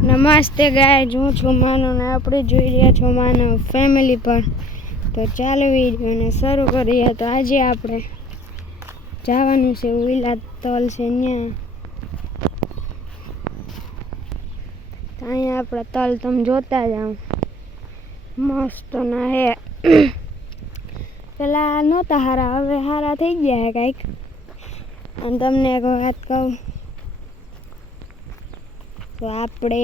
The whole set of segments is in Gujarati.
નમસ્તે ગાય હું છું માનો ને આપણે જોઈ રહ્યા છો માનવ ફેમિલી પર. તો ચાલો વિડીયોને શરૂ કરીએ. તો આજે આપણે જવાનું છે વિલા તલ છે ત્યાં અહીંયા આપણે તલ તમે જોતા જાઓ. મસ્ત ના હે. પેલા નહોતા હારા, હવે હારા થઈ ગયા હે કાંઈક. અને તમને એક વાત કહું. તો આપણે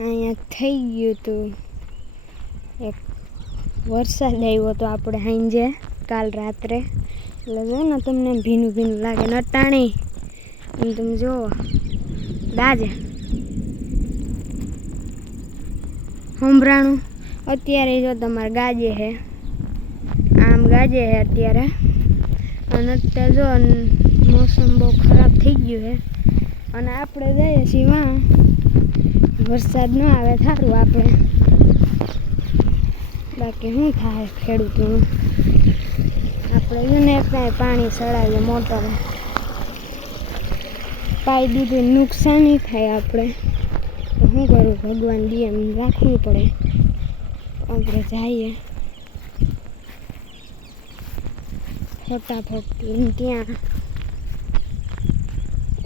અહીંયા થઈ ગયું હતું એક વરસાદ આવ્યો તો આપણે સાંજે કાલ રાત્રે. એટલે જો ને તમને ભીનું ભીનું લાગે, નટાણી. એમ તમે જુઓ, દાજે. સંભળાણું અત્યારે જો તમારે ગાજે છે આમ ગાજે છે અત્યારે. અને અત્યારે જો મોસમ બહુ ખરાબ થઈ ગયું છે અને આપણે જઈએ છીએ વાં. વરસાદ ન આવે સારું આપણે. બાકી શું થાય ખેડૂતોનું? આપણે છે ને કાંઈ પાણી ચડાવીએ મોટર. પાઈ દીધું નુકસાની થાય આપણે. તો શું કરું? ભગવાન દે એમ રાખવું પડે. આપણે જઈએ. ફટાફટ ત્યાં.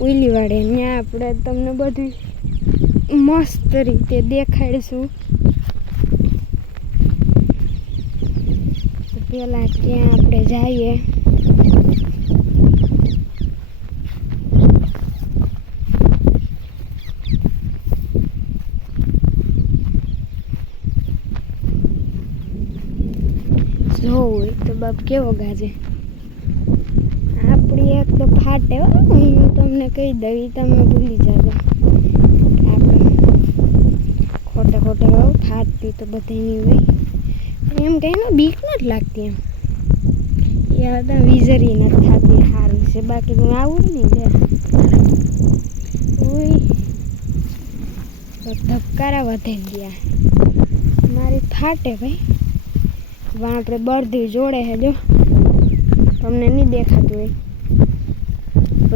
ઉલી વાળે ત્યાં આપણે તમને બધું મસ્ત રીતે દેખાડીશું. પેલા ત્યાં આપણે જઈએ? જોવું તો બાપ કેવો ગાજે. એક તો ફાટે હો તમને કહી દઉં તમે ભૂલી જાજો. ખોટે ખોટે કહું ફાટતી તો બધાની હોય. એમ કહીને બીક નથી લાગતી એમ. એ હતા વીજળી નથી થતી, સારું છે. બાકી હું આવું નહીં ઓય. ધબકારા વધે ગયા. મારી ફાટે ભાઈ. વા આપણે બળદી જોડે હે જો તમને નહીં દેખાતું હોય. પણ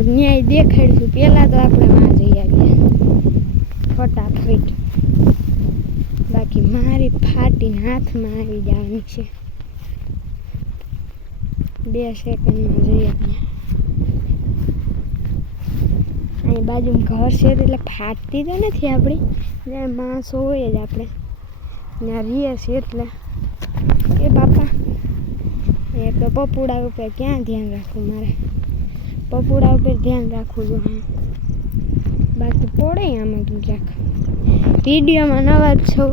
ન્યાય દેખાડીશું પહેલાં તો આપણે માં જઈ આવીએ. ફટાફટ બાકી મારી ફાટીને હાથમાં આવી જવાની છે. બે સેકન્ડમાં જઈ આવીએ. અહીં બાજુમાં ઘર છે એટલે ફાટતી તો નથી આપણી. જ્યાં માણસો હોય જ આપણે. ત્યાં રહીએ છીએ એટલે. એ બાપા, એ તો પપુડા ઉપર ક્યાં ધ્યાન રાખવું મારે? પપુડા ઉપર ધ્યાન રાખવું જોઈએ. બાકી પડે આમાં તું ક્યાંક. વિડીયોમાં નવા જ છો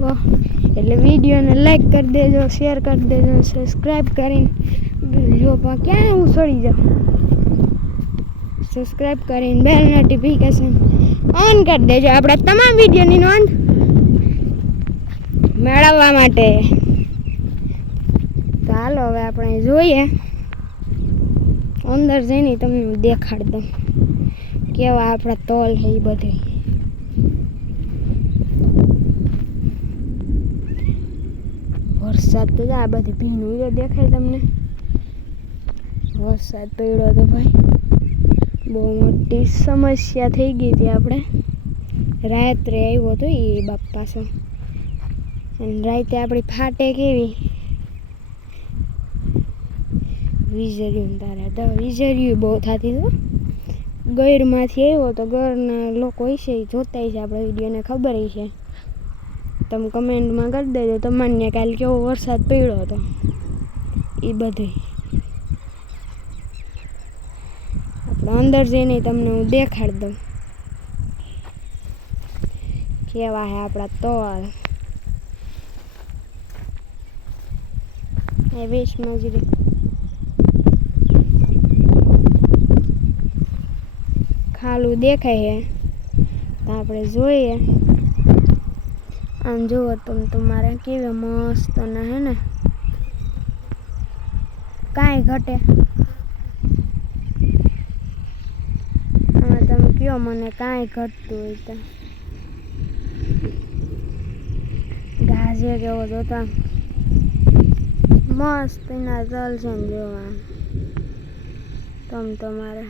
એટલે વિડીયોને લાઈક કરી દેજો શેર કરી દેજો સબસ્ક્રાઈબ કરીને. જો ક્યાં હું છોડી જાઉં? સબસ્ક્રાઈબ કરીને બેલ નોટિફિકેશન ઓન કરી દેજો. આપણા તમામ વિડીયોની નોંધ મેળવવા માટે. હાલો, હવે આપણે જોઈએ. અંદર જઈને તમને હું દેખાડ દઉં. કેવા આપણા તોલ છે એ બધે. વરસાદ તો આ બધી ભીનું એ દેખાય તમને. વરસાદ પડ્યો તો ભાઈ, બહુ મોટી સમસ્યા થઈ ગઈ હતી આપણે. રાત્રે આવ્યો હતો એ બાપ પાછો. અને રાતે આપણી ફાટે કેવી? વીજળીયું તારે તો વીજળીયું બહુ થતી તો ગરમાંથી આવ્યો તો ઘરના લોકો હશે એ જોતા છે આપણે વિડીયોને ખબર છે તમે કમેન્ટમાં કરી દેજો, તમને કાલે કેવો વરસાદ પડ્યો હતો? એ બધું આપણે અંદર જઈને તમને હું દેખાડી દઉં. કેવા હે આપણા તોળ એ વીસ મજૂરી. ખાલું દેખાય છે. તો આપણે જોઈએ. આમ જુઓ તમે તમારે કેવી મસ્ત ને હે ને. કાંઈ ઘટે. આમાં તમે કયો મને કાંઈ ઘટતું હોય તો. ગાજે કેવો જોતા મસ્ત એના જલ છે જોવા. તમ તમારે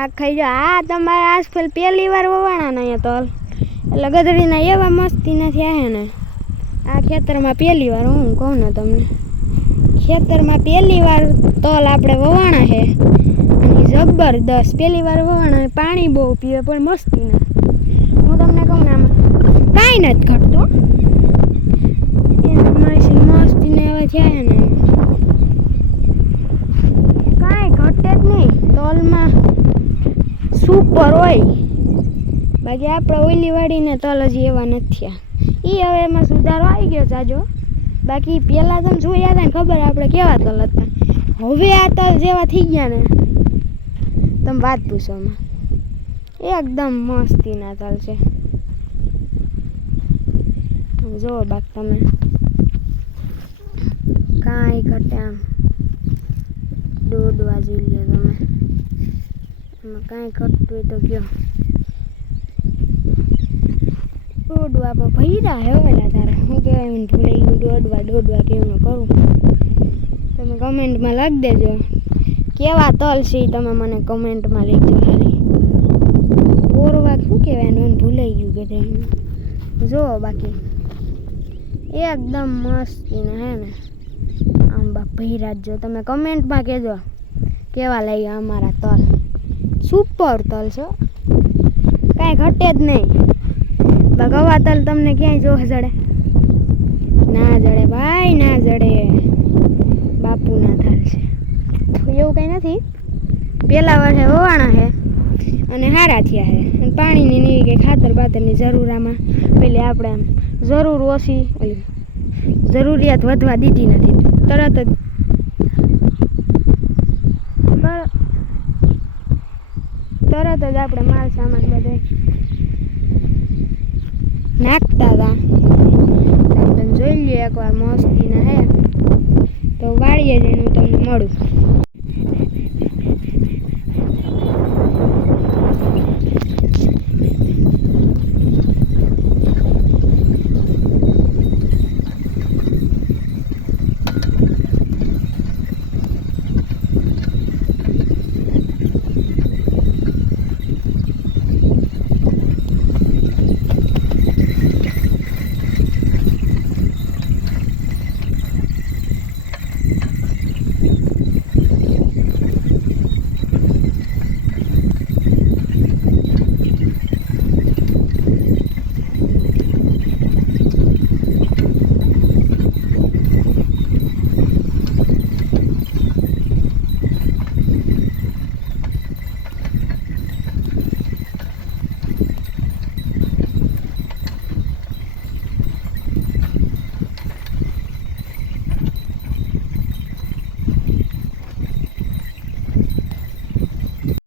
આ ખાઈ જો આ તમારે આસફળ પહેલી વાર વવાણા ને અહીંયા તલ એટલે ગધડીના એવા મસ્તી નથી આવે ને આ ખેતરમાં પહેલી વાર હું કહું ને તમને. ખેતરમાં પહેલી વાર તલ આપણે વવાણા છે. અને જબરદસ્ત પહેલી વાર વવાણા પાણી બહુ પીવે, પણ મસ્તી ના હું તમને કહું ને આમાં, કાંઈ નથી ઘટતું. મસ્તી ને એવા થયા ને કાંઈ ઘટે જ નહીં તલમાં સુપર હોય. બાકી આપણે ઓઈલી વાળીને તલ હજી એવા નથી એ હવે એમાં સુધારો આવી ગયો સાજો બાકી પહેલાં તમે જોયા હતા ને ખબર આપણે કેવા તલ હતા. હવે આ તલ જેવા થઈ ગયા ને. તમે વાત પૂછો એકદમ મસ્તીના તલ છે. જુઓ બાક તમે. કાંઈ ઘટે આમ. દોડવા જોઈ લ્યો તમે. કાંઈ ઘટતું તો કયો દોડવામાં ભૈરા હેવેલા તારે. શું કહેવાય મને ભૂલાઈ ગયું દોડવા દોડવા કેવું કરું. તમે કમેન્ટમાં લખી દેજો. કેવા તલ છે તમે મને કમેન્ટમાં લખજો ખાલી બોરવા શું કહેવાય મને ભૂલાઈ ગયું કે તે. જુઓ બાકી, એકદમ મસ્તીના હે ને. આમ બા ભૈરા જો તમે કમેન્ટમાં કહેજો. કેવા લાગ્યા અમારા તલ? સુપર તલ છે. કાંઈ ઘટે જ નહીં. ભગવા તલ તમને ક્યાંય જો જડે? ના જડે ભાઈ, ના જડે. બાપુના તલ છે. એવું કંઈ નથી. પેલા વર્ષે વવાણા છે અને હારા થયા છે. પાણીની નીવી કે ખાતર બાતરની જરૂર આમાં. પેલી આપણે જરૂર ઓછી જરૂરિયાત વધવા દીધી નથી. તરત જ તરત જ આપણે માલ સામાન બધે નાખતા હતા. તમે તમે જોઈ લ્યો એકવાર મસ્તીના હે. તો વાળીએ જ એનું તમને મળું.